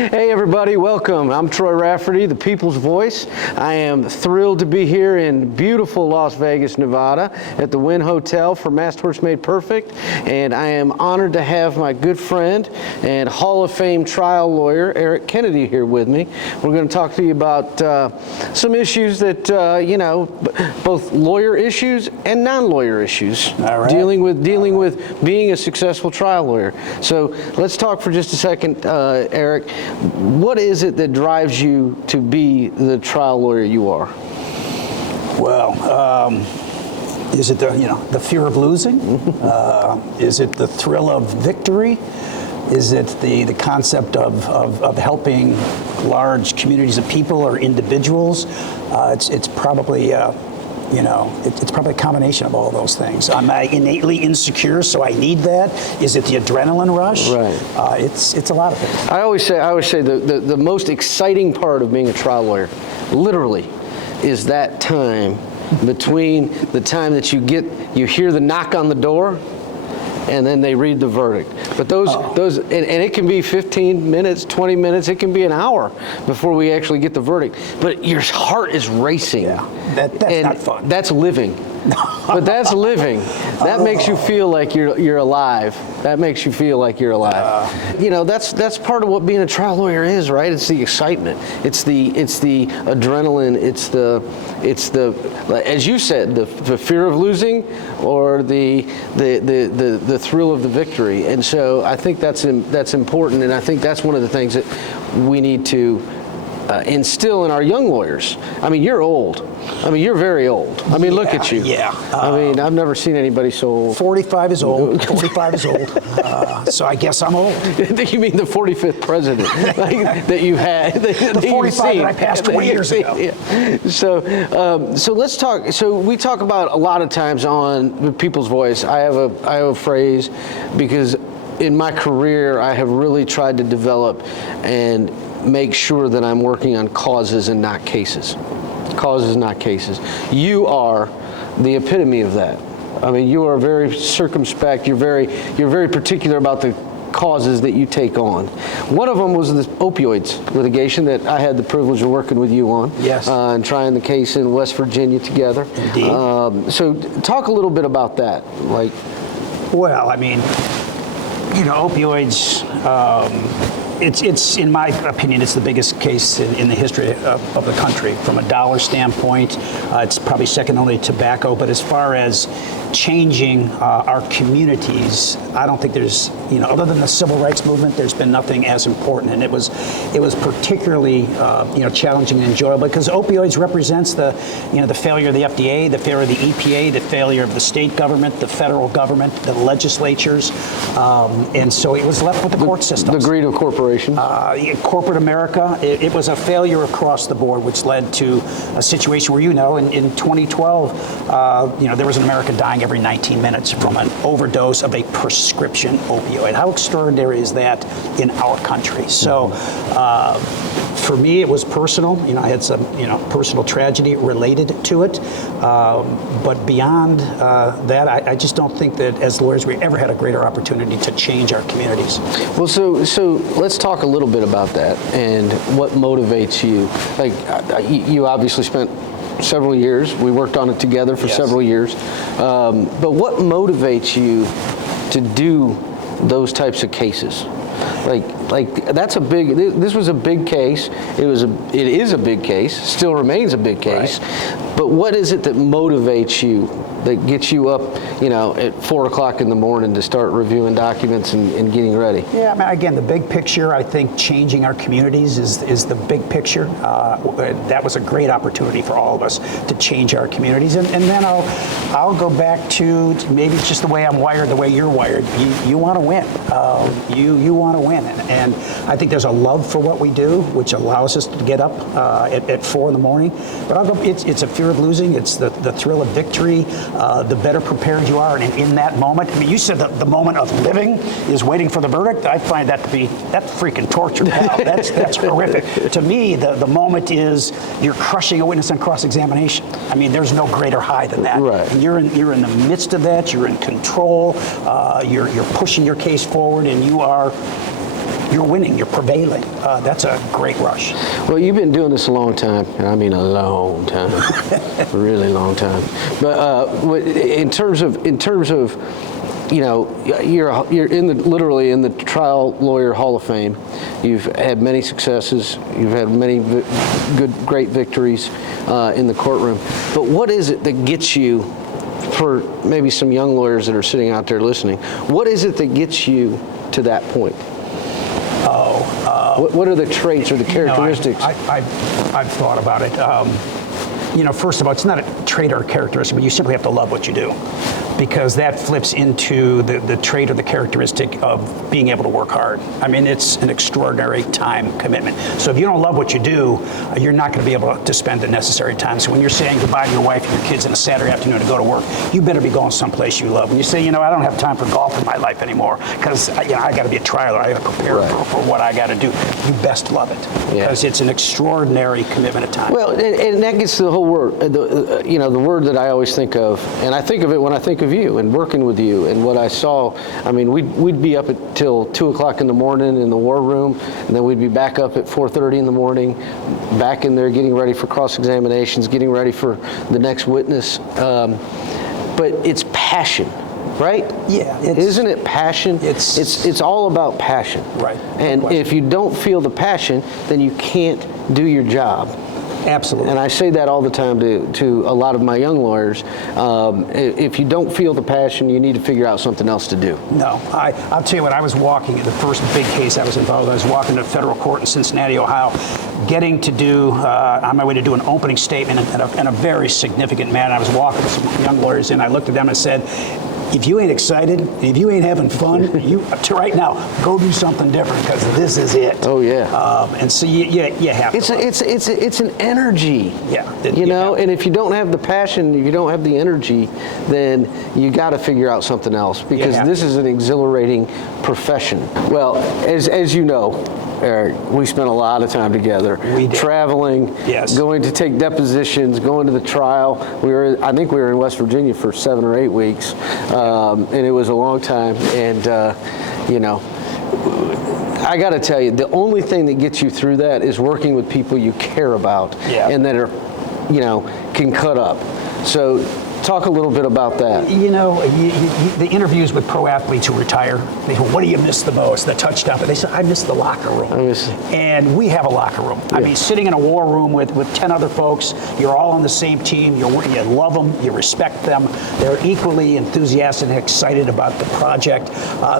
Hey everybody, welcome. I'm Troy Rafferty, the People's Voice. I am thrilled to be here in beautiful Las Vegas, Nevada at the Wynn Hotel for Mass Torts Made Perfect. And I am honored to have my good friend and Hall of Fame trial lawyer, Eric Kennedy, here with me. We're going to talk to you about some issues that, both lawyer issues and non-lawyer issues. All right. Dealing with being a successful trial lawyer. So let's talk for just a second, Eric. What is it that drives you to be the trial lawyer you are? Well, is it the fear of losing? Is it the thrill of victory? Is it the concept of helping large communities of people or individuals? It's probably it's probably a combination of all those things. Am I innately insecure, so I need that? Is it the adrenaline rush? Right. It's a lot of things. I always say the most exciting part of being a trial lawyer, literally, is that time between the time that you hear the knock on the door and then they read the verdict. But those and it can be 15 minutes, 20 minutes, it can be an hour before we actually get the verdict. But your heart is racing. Yeah, that's not fun. That's living. But that's living. That makes you feel like you're alive. That makes you feel like you're alive. That's part of what being a trial lawyer is, right? It's the excitement. It's the adrenaline. It's the as you said, the fear of losing or the thrill of the victory. And so I think that's important, and I think that's one of the things that we need to instill in our young lawyers. I mean, you're old. I mean, you're very old. I mean, look at you. Yeah. I mean, I've never seen anybody so old. 45 is old. 45 is old. So I guess I'm old. You mean the 45th president that you had? The 45 that I passed 20 years ago. Yeah. So let's talk. So we talk about a lot of times on the People's Voice. I have a phrase because in my career I have really tried to develop and make sure that I'm working on causes and not cases. Causes, not cases. You are the epitome of that. I mean, you are very circumspect. You're very particular about the causes that you take on. One of them was the opioids litigation that I had the privilege of working with you on. Yes. And trying the case in West Virginia together. Indeed. So talk a little bit about that. Well, I mean, opioids. It's in my opinion, it's the biggest case in the history of the country. From a dollar standpoint, it's probably second only to tobacco. But as far as changing our communities, I don't think there's, other than the civil rights movement, there's been nothing as important. And it was particularly, challenging and enjoyable because opioids represents the failure of the FDA, the failure of the EPA, the failure of the state government, the federal government, the legislatures, and so it was left with the court systems. The greed of corporations. Corporate America, it was a failure across the board, which led to a situation where, in 2012, there was an American dying every 19 minutes from an overdose of a prescription opioid. How extraordinary is that in our country? So for me, it was personal. I had some, personal tragedy related to it. But beyond that, I just don't think that as lawyers we ever had a greater opportunity to change our communities. Well, so let's talk a little bit about that and what motivates you. You obviously spent several years. We worked on it together for several years. But what motivates you to do those types of cases? That's a big. This was a big case. It is a big case. Still remains a big case. Right. But what is it that motivates you? That gets you up, at 4 o'clock in the morning to start reviewing documents and getting ready? Yeah, I mean, again, the big picture, I think changing our communities is the big picture. That was a great opportunity for all of us to change our communities. And then I'll go back to maybe it's just the way I'm wired, the way you're wired. You want to win. You want to win. And I think there's a love for what we do, which allows us to get up at 4 in the morning. But it's a fear of losing. It's the thrill of victory. The better prepared you are, and in that moment, I mean, you said that the moment of living is waiting for the verdict. I find that to be freaking torture, pal. That's horrific. To me, the moment is you're crushing a witness on cross-examination. I mean, there's no greater high than that. Right. And you're in the midst of that. You're in control. You're pushing your case forward, and you are you're winning, you're prevailing. That's a great rush. Well, you've been doing this a long time, and I mean a long time, a really long time. But in terms of, you know, you're literally in the trial lawyer Hall of Fame. You've had many successes. You've had many great victories in the courtroom. But what is it that gets you, for maybe some young lawyers that are sitting out there listening, what is it that gets you to that point? What are the traits or the characteristics? I've thought about it. You know, first of all, it's not a trait or a characteristic, but you simply have to love what you do, because that flips into the trait or the characteristic of being able to work hard. I mean, it's an extraordinary time commitment. So if you don't love what you do, you're not going to be able to spend the necessary time. So when you're saying goodbye to your wife and your kids on a Saturday afternoon to go to work, you better be going someplace you love. When you say, you know, I don't have time for golf in my life anymore because, you know, I got to be a trialer, I got to prepare for what I got to do. You best love it, because it's an extraordinary commitment of time. Well, and that gets to the whole word, you know, the word that I always think of, and I think of it when I think of you and working with you and what I saw. I mean, we'd be up until 2 o'clock in the morning in the war room, and then we'd be back up at 4:30 in the morning, back in there getting ready for cross-examinations, getting ready for the next witness. But it's passion, right? Yeah. Isn't it passion? It's all about passion. Right. And if you don't feel the passion, then you can't do your job. Absolutely. And I say that all the time to a lot of my young lawyers. If you don't feel the passion, you need to figure out something else to do. No, I'll tell you what, I was walking in the first big case I was involved in. I was walking to federal court in Cincinnati, Ohio, getting to do, on my way to do an opening statement in a very significant manner. I was walking with some young lawyers and I looked at them and said, if you ain't excited, if you ain't having fun, right now, go do something different, because this is it. Oh yeah. And so you have to. It's an energy. Yeah. You know, and if you don't have the passion, if you don't have the energy, then you got to figure out something else, because this is an exhilarating profession. Well, as you know, Eric, we spent a lot of time together. We did. Traveling, going to take depositions, going to the trial. I think we were in West Virginia for 7 or 8 weeks, and it was a long time. And you know, I got to tell you, the only thing that gets you through that is working with people you care about and that are, you know, can cut up. So talk a little bit about that. You know, the interviews with pro athletes who retire, they go, what do you miss the most? The touchdown. But they say, I miss the locker room. And we have a locker room. I mean, sitting in a war room with 10 other folks, you're all on the same team, you love them, you respect them, they're equally enthusiastic and excited about the project.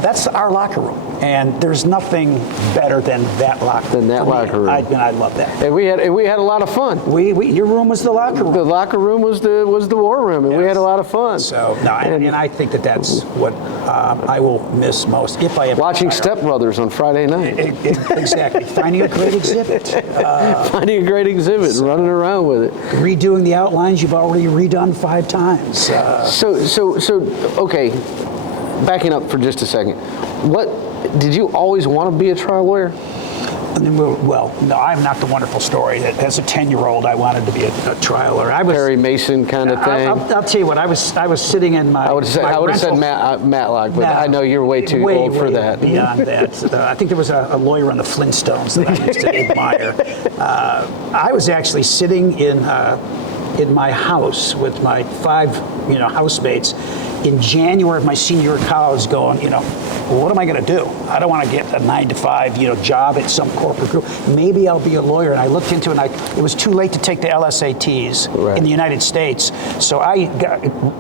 That's our locker room. And there's nothing better than that locker room. Locker room. I love that. And we had a lot of fun. Your room was the locker room. The locker room was the war room, and we had a lot of fun. So no, and I think that's what I will miss most if I ever watching Step Brothers on Friday night. Exactly. Finding a great exhibit. Finding a great exhibit and running around with it. Redoing the outlines you've already redone 5 times. So okay, backing up for just a second. What did you always want to be a trial lawyer? Well, no, I'm not the wonderful story. As a 10-year-old, I wanted to be a trialer. I was Perry Mason kind of thing. I'll tell you what. I was sitting in my. I would have said Matlock, but I know you're way too old for that. Beyond that, I think there was a lawyer on the Flintstones that I used to admire. I was actually sitting in my house with my 5 housemates in January of my senior year of college, going, what am I going to do? I don't want to get a 9-to-5, job at some corporate group. Maybe I'll be a lawyer. And I looked into it, and it was too late to take the LSATs in the United States. So I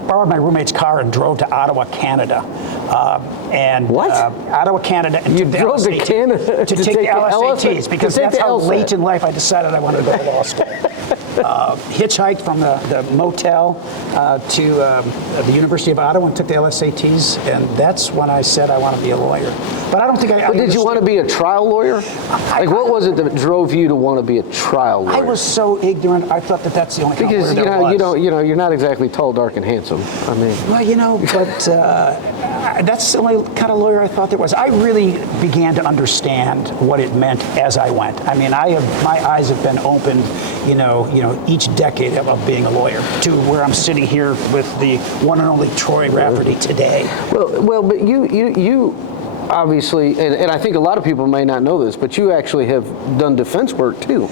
borrowed my roommate's car and drove to Ottawa, Canada. Ottawa, Canada. And you drove to Canada to take the LSATs, because that's how late in life I decided I wanted to go to law school. Hitchhiked from the motel to the University of Ottawa and took the LSATs, and that's when I said I want to be a lawyer. But I don't think But did you want to be a trial lawyer? What was it that drove you to want to be a trial lawyer? I was so ignorant. I thought that's the only kind of lawyer there was. you're not exactly tall, dark, and handsome. I mean, well, but that's the only kind of lawyer I thought there was. I really began to understand what it meant as I went. I mean, my eyes have been opened, each decade of being a lawyer, to where I'm sitting here with the one and only Troy Rafferty today. Well, but obviously, and I think a lot of people may not know this, but you actually have done defense work too.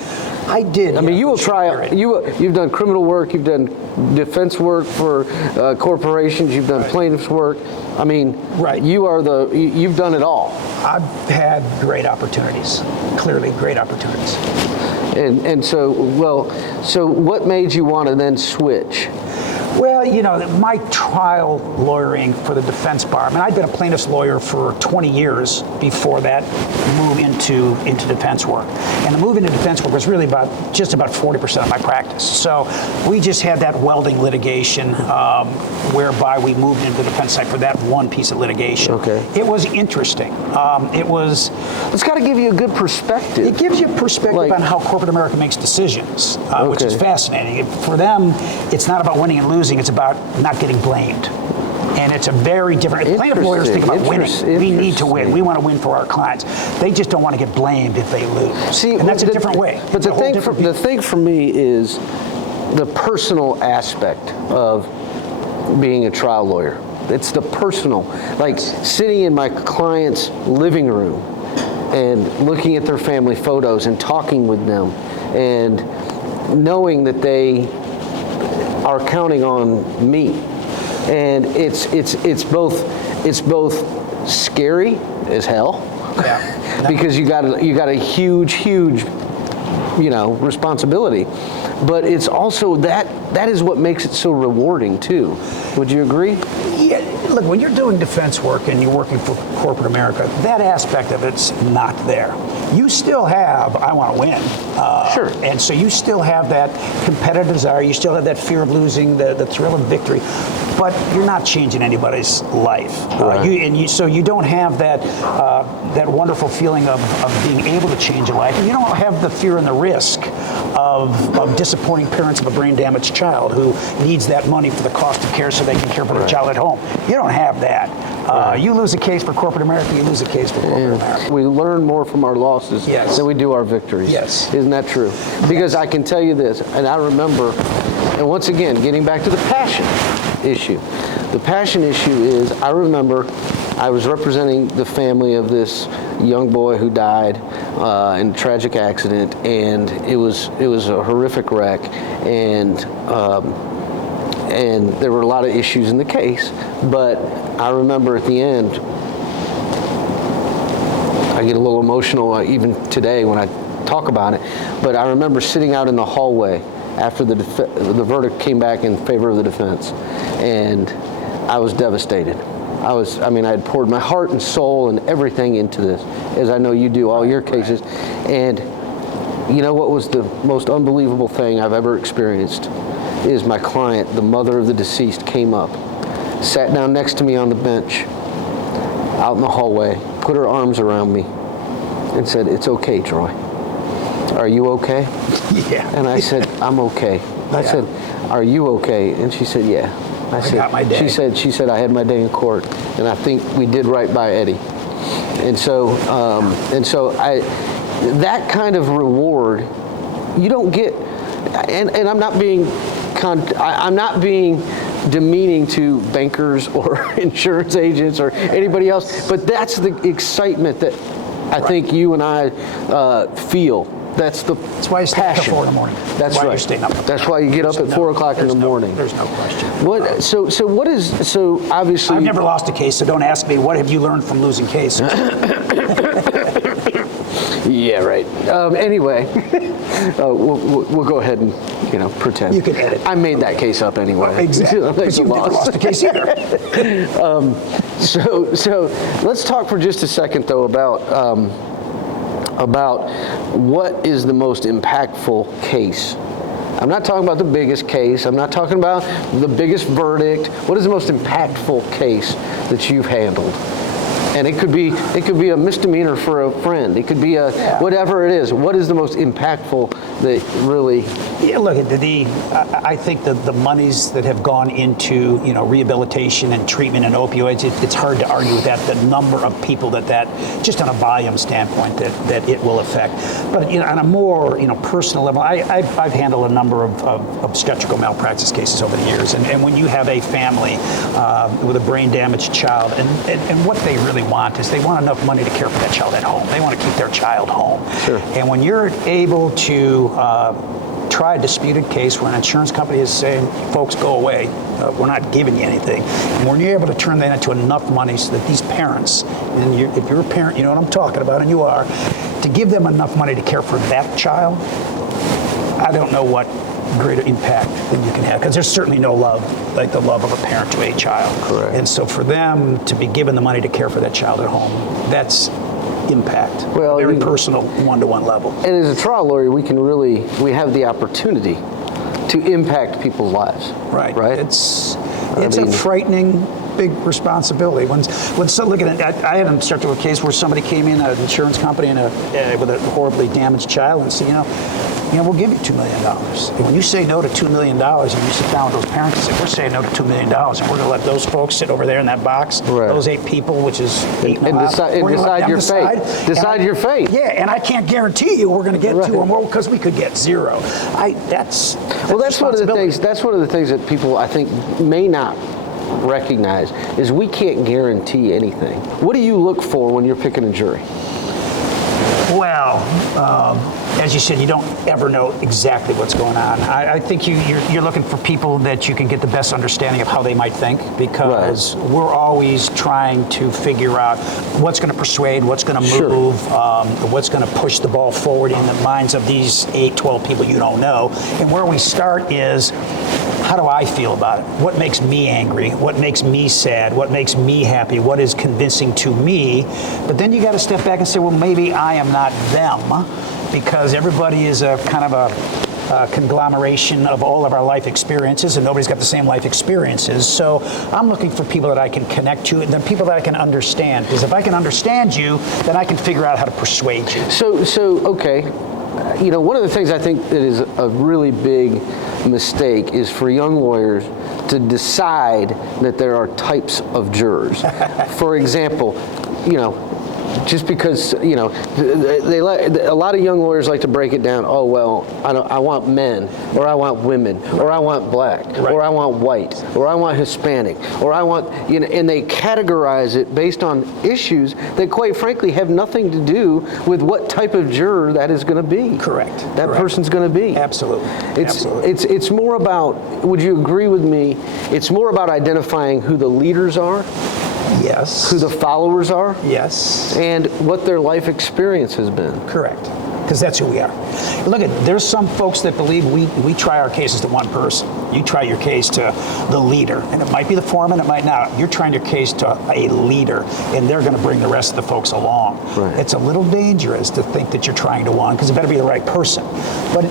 I did. I mean, you will try. You've done criminal work. You've done defense work for corporations. You've done plaintiff's work. I mean, you've done it all. I've had great opportunities. Clearly, great opportunities. And so what made you want to then switch? Well, you know, my trial lawyering for the defense bar, I mean, I'd been a plaintiff's lawyer for 20 years before that move into defense work. And the move into defense work was really just about 40% of my practice. So we just had that welding litigation whereby we moved into the defense side for that one piece of litigation. Okay. It was interesting. It's got to give you a good perspective. It gives you a perspective on how corporate America makes decisions, which is fascinating. For them, it's not about winning and losing. It's about not getting blamed. And it's a very different. Plaintiff lawyers think about winning. We need to win. We want to win for our clients. They just don't want to get blamed if they lose. See, and that's a different way. But the thing for me is the personal aspect of being a trial lawyer. It's the personal, like sitting in my client's living room and looking at their family photos and talking with them and knowing that they are counting on me, and it's both scary as hell, because you got a huge responsibility, but it's also that is what makes it so rewarding too. Would you agree? Yeah. Look, when you're doing defense work and you're working for corporate America, that aspect of it's not there. You still have, I want to win. Sure. And so you still have that competitive desire. You still have that fear of losing, the thrill of victory. But you're not changing anybody's life. Right. So you don't have that wonderful feeling of being able to change a life. And you don't have the fear and the risk of disappointing parents of a brain-damaged child who needs that money for the cost of care so they can care for their child at home. You don't have that. You lose a case for corporate America, you lose a case for corporate America. We learn more from our losses than we do our victories. Yes. Isn't that true? Because I can tell you this, and I remember, and once again, getting back to the passion issue. The passion issue is, I remember I was representing the family of this young boy who died in a tragic accident, and it was a horrific wreck, and there were a lot of issues in the case, but I remember at the end, I get a little emotional even today when I talk about it, but I remember sitting out in the hallway after the verdict came back in favor of the defense, and I was devastated. I had poured my heart and soul and everything into this, as I know you do all your cases, and you know what was the most unbelievable thing I've ever experienced is my client, the mother of the deceased, came up, sat down next to me on the bench out in the hallway, put her arms around me, and said, "It's okay, Troy. Are you okay?" Yeah. And I said, "I'm okay." I said, "Are you okay?" And she said, "Yeah." I got my day. She said, "I had my day in court, and I think we did right by Eddie." And so that kind of reward, you don't get. And I'm not being demeaning to bankers or insurance agents or anybody else, but that's the excitement that I think you and I feel. That's why you stay up at passion. 4 in the morning. That's why right. You're staying up. That's why you get up at 4 o'clock in the morning. There's no question. So obviously I've never lost a case, so don't ask me what have you learned from losing cases. Yeah, right. Anyway, we'll go ahead and pretend. You can edit. I made that case up anyway. Well, exactly. Because you've never lost a case either. So let's talk for just a second though about what is the most impactful case. I'm not talking about the biggest case. I'm not talking about the biggest verdict. What is the most impactful case that you've handled? And it could be a misdemeanor for a friend. It could be whatever it is. What is the most impactful that really? Yeah, look, I think the monies that have gone into rehabilitation and treatment and opioids, it's hard to argue with that. The number of people that just on a volume standpoint that it will affect. But on a more personal level, I've handled a number of obstetrical malpractice cases over the years, and when you have a family with a brain damaged child, and what they really want is they want enough money to care for that child at home. They want to keep their child home. Sure. And when you're able to try a disputed case where an insurance company is saying, folks, go away, we're not giving you anything, and when you're able to turn that into enough money so that these parents, and if you're a parent, you know what I'm talking about, and you are, to give them enough money to care for that child, I don't know what greater impact than you can have, because there's certainly no love like the love of a parent to a child. Correct. And so for them to be given the money to care for that child at home, that's impact, Well, very personal, one-to-one level. And as a trial lawyer, we have the opportunity to impact people's lives. Right. Right. It's a frightening big responsibility. Look at it. I had an instructed a case where somebody came in, an insurance company, with a horribly damaged child, and said, we'll give you $2 million. And when you say no to $2 million, and you sit down with those parents and say, we're saying no to $2 million, and we're going to let those folks sit over there in that box, right. Those 8 people, which is 8 and decide your fate. Decide your fate. Yeah, and I can't guarantee you we're going to get right. to them, because we could get 0. That's one of the things. That's one of the things that people, I think, may not recognize is we can't guarantee anything. What do you look for when you're picking a jury? Well, as you said, you don't ever know exactly what's going on. I think you're looking for people that you can get the best understanding of how they might think, because right. We're always trying to figure out what's going to persuade, what's going to move, sure. What's going to push the ball forward in the minds of these 8, 12 people you don't know. And where we start is, how do I feel about it? What makes me angry? What makes me sad? What makes me happy? What is convincing to me? But then you got to step back and say, well, maybe I am not them, because everybody is a kind of a conglomeration of all of our life experiences, and nobody's got the same life experiences. So I'm looking for people that I can connect to, and then people that I can understand. Because if I can understand you, then I can figure out how to persuade you. So okay. One of the things I think that is a really big mistake is for young lawyers to decide that there are types of jurors. For example, just because, a lot of young lawyers like to break it down. Oh, well, I want men, or I want women, or I want black, right. Or I want white, or I want Hispanic, or I want, and they categorize it based on issues that, quite frankly, have nothing to do with what type of juror that is going to be. Correct. That person's going to be. Absolutely. It's more about, would you agree with me, it's more about identifying who the leaders are. Yes. Who the followers are. Yes. And what their life experience has been. Correct. Because that's who we are. Look, there's some folks that believe we try our cases to one person. You try your case to the leader, and it might be the foreman, it might not. You're trying your case to a leader, and they're going to bring the rest of the folks along. Right. It's a little dangerous to think that you're trying to one, because it better be the right person. But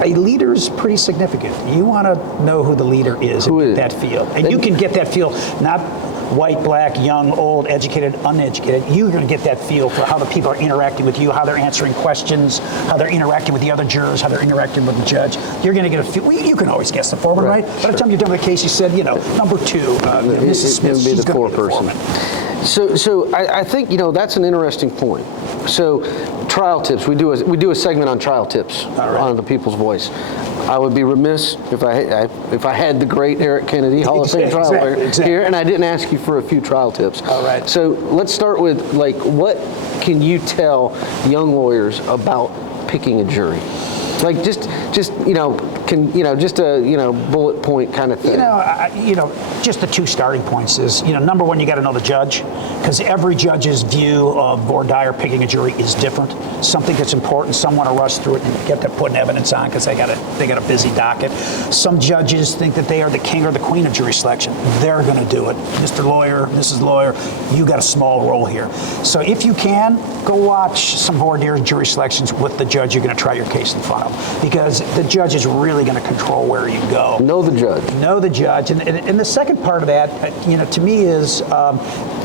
a leader's pretty significant. You want to know who the leader is in that field. And you can get that feel, not white, black, young, old, educated, uneducated. You're going to get that feel for how the people are interacting with you, how they're answering questions, how they're interacting with the other jurors, how they're interacting with the judge. You're going to get a feel. You can always guess the foreman, right? By the time you're done with the case, you said, number 2, Mrs. Smith, she's going to be the foreman. So I think that's an interesting point. So trial tips. We do a segment on trial tips on the People's Voice. I would be remiss if I had the great Eric Kennedy, Hall of Fame trial lawyer here, and I didn't ask you for a few trial tips. All right. So let's start with what can you tell young lawyers about picking a jury? Just a bullet point kind of thing. Just the 2 starting points is, number 1, you got to know the judge, because every judge's view of voir dire picking a jury is different. Something that's important, some want to rush through it and get to putting evidence on because they got a busy docket. Some judges think that they are the king or the queen of jury selection. They're going to do it. Mr. Lawyer, Mrs. Lawyer, you got a small role here. So if you can, go watch some voir dire jury selections with the judge you're going to try your case in front of, because the judge is really going to control where you go. Know the judge. Know the judge. And the second part of that, to me is... so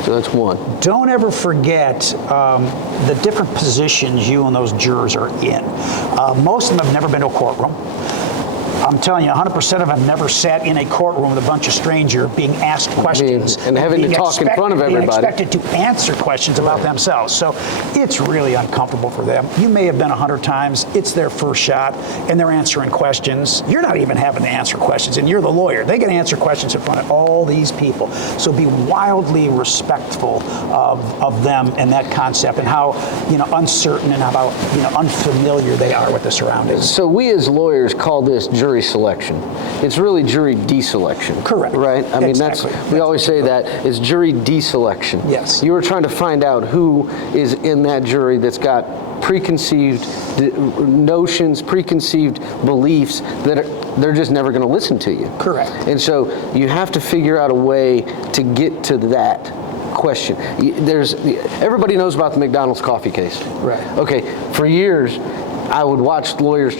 that's 1. Don't ever forget the different positions you and those jurors are in. Most of them have never been to a courtroom. I'm telling you, 100% of them never sat in a courtroom with a bunch of strangers being asked questions. And having to talk in front of everybody. Being expected to answer questions about themselves. So it's really uncomfortable for them. You may have been 100 times. It's their first shot, and they're answering questions. You're not even having to answer questions, and you're the lawyer. They can answer questions in front of all these people. So be wildly respectful of them and that concept, and how uncertain and how unfamiliar they are with the surroundings. So we as lawyers call this jury selection. It's really jury deselection. Correct. Right? I mean, exactly. we always say that it's jury deselection. Yes. You are trying to find out who is in that jury that's got preconceived notions, preconceived beliefs that they're just never going to listen to you. Correct. And so you have to figure out a way to get to that question. Everybody knows about the McDonald's coffee case. Right. Okay, for years, I would watch lawyers,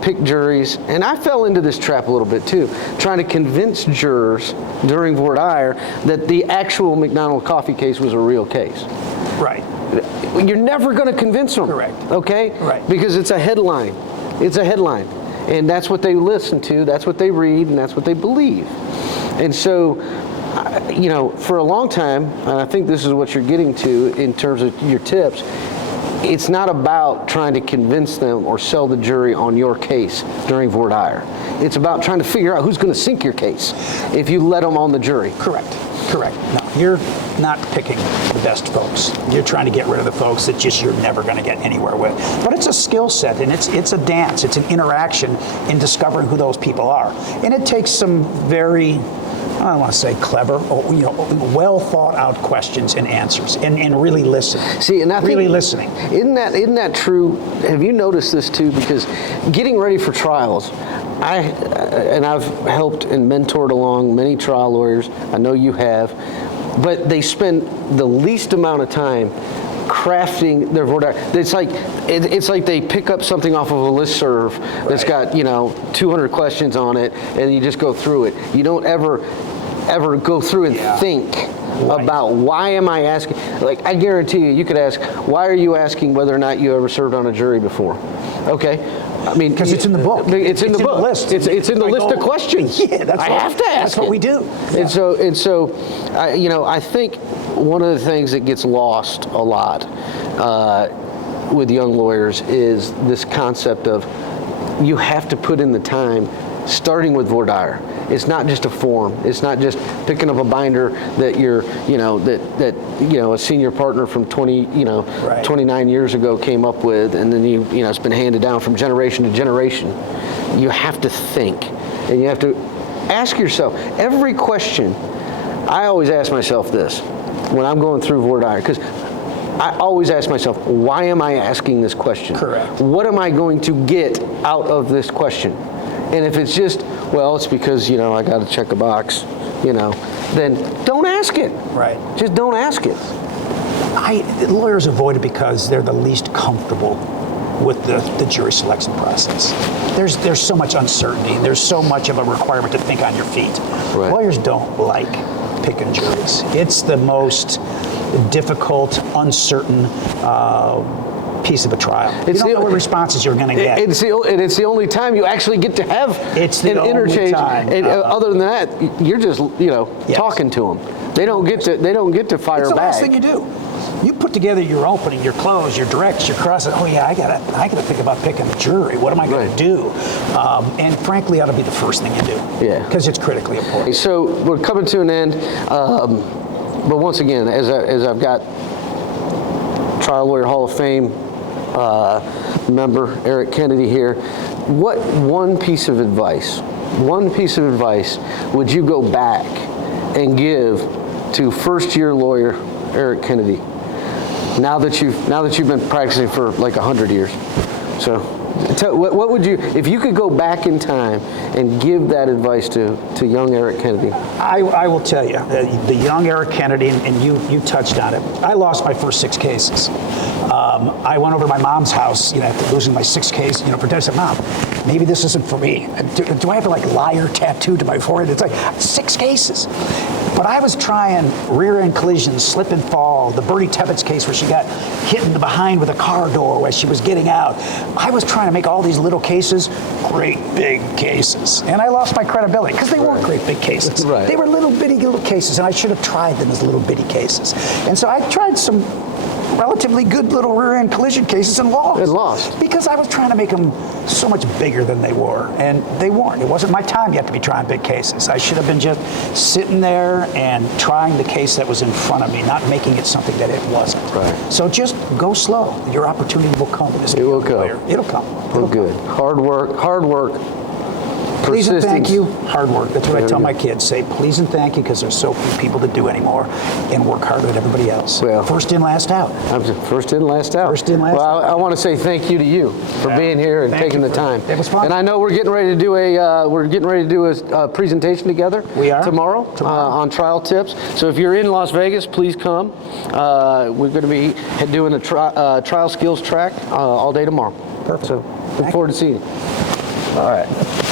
pick juries, and I fell into this trap a little bit too, trying to convince jurors during voir dire that the actual McDonald's coffee case was a real case. Right. You're never going to convince them. Correct. Okay? Right. Because it's a headline. It's a headline. And that's what they listen to, that's what they read, and that's what they believe. And so, for a long time, and I think this is what you're getting to in terms of your tips, it's not about trying to convince them or sell the jury on your case during voir dire. It's about trying to figure out who's going to sink your case if you let them on the jury. Correct. No, you're not picking the best folks. You're trying to get rid of the folks that you're never going to get anywhere with. But it's a skill set, and it's a dance. It's an interaction in discovering who those people are. And it takes some very, I don't want to say clever, well thought out questions and answers, and really listen. See, and I think really listening. Isn't that true? Have you noticed this too? Because getting ready for trials, I've helped and mentored along many trial lawyers. I know you have, but they spend the least amount of time crafting their voir dire. It's like they pick up something off of a listserv that's got 200 questions on it, and you just go through it. You don't ever go through and think about why am I asking. Like, I guarantee you could ask, why are you asking whether or not you ever served on a jury before? Okay. I mean, because it's in the book. It's in the book. List. It's in the list of questions. Yeah, I have to ask. That's what we do. Yeah. And so, I think one of the things that gets lost a lot with young lawyers is this concept of you have to put in the time, starting with voir dire. It's not just a form. It's not just picking up a binder that you're, a senior partner from 29 years ago came up with, and then it's been handed down from generation to generation. You have to think, and you have to ask yourself every question. I always ask myself this when I'm going through voir dire, because I always ask myself, why am I asking this question? Correct. What am I going to get out of this question? And if it's just, it's because, I got to check a box, then don't ask it. Right. Just don't ask it. Lawyers avoid it because they're the least comfortable with the jury selection process. There's so much uncertainty. There's so much of a requirement to think on your feet. Right. Lawyers don't like picking juries. It's the most difficult, uncertain piece of a trial. You don't know what responses you're going to get. It's the only time you actually get to have an interchange. And other than that, you're just talking to them. They don't get to fire back. It's the last thing you do. You put together your opening, your close, your directs, your crosses. Oh yeah, I gotta think about picking a jury. What am I going to do? And frankly, ought to be the first thing you do. Yeah. Because it's critically important. So we're coming to an end. But once again, as I've got Trial Lawyer Hall of Fame member Eric Kennedy here, what one piece of advice would you go back and give to first-year lawyer Eric Kennedy now that you've been practicing for like 100 years? So what would you, if you could go back in time and give that advice to young Eric Kennedy? I will tell you, the young Eric Kennedy, and you touched on it, I lost my first 6 cases. I went over to my mom's house, after losing my 6th case, I said, Mom, maybe this isn't for me. Do I have to liar tattooed to my forehead? It's like 6 cases. But I was trying rear-end collisions, slip and fall, the Bernie Tebbets case where she got hit in the behind with a car door as she was getting out. I was trying to make make all these little cases great big cases. And I lost my credibility because they weren't great big cases. Right. They were little cases, and I should have tried them as little bitty cases. And so I tried some relatively good little rear-end collision cases and lost. And lost. Because I was trying to make them so much bigger than they were, and they weren't. It wasn't my time yet to be trying big cases. I should have been just sitting there and trying the case that was in front of me, not making it something that it wasn't. Right. So just go slow. Your opportunity will come. It will come. It'll come. Well, good. Hard work. Please and thank Persistence. you. Hard work. That's what I tell my kids. Say please and thank you because there's so few people that do anymore, and work harder than everybody else. Well, first in, last out. I'm first in, last out. First in, last out. I want to say thank you to you for being here and Thank taking you the for- time. it was fun. And I know we're getting ready to do a presentation together. We are. Tomorrow. On trial tips. So if you're in Las Vegas, please come. We're going to be doing a trial skills track all day tomorrow. Perfect. So look forward to seeing you. All right.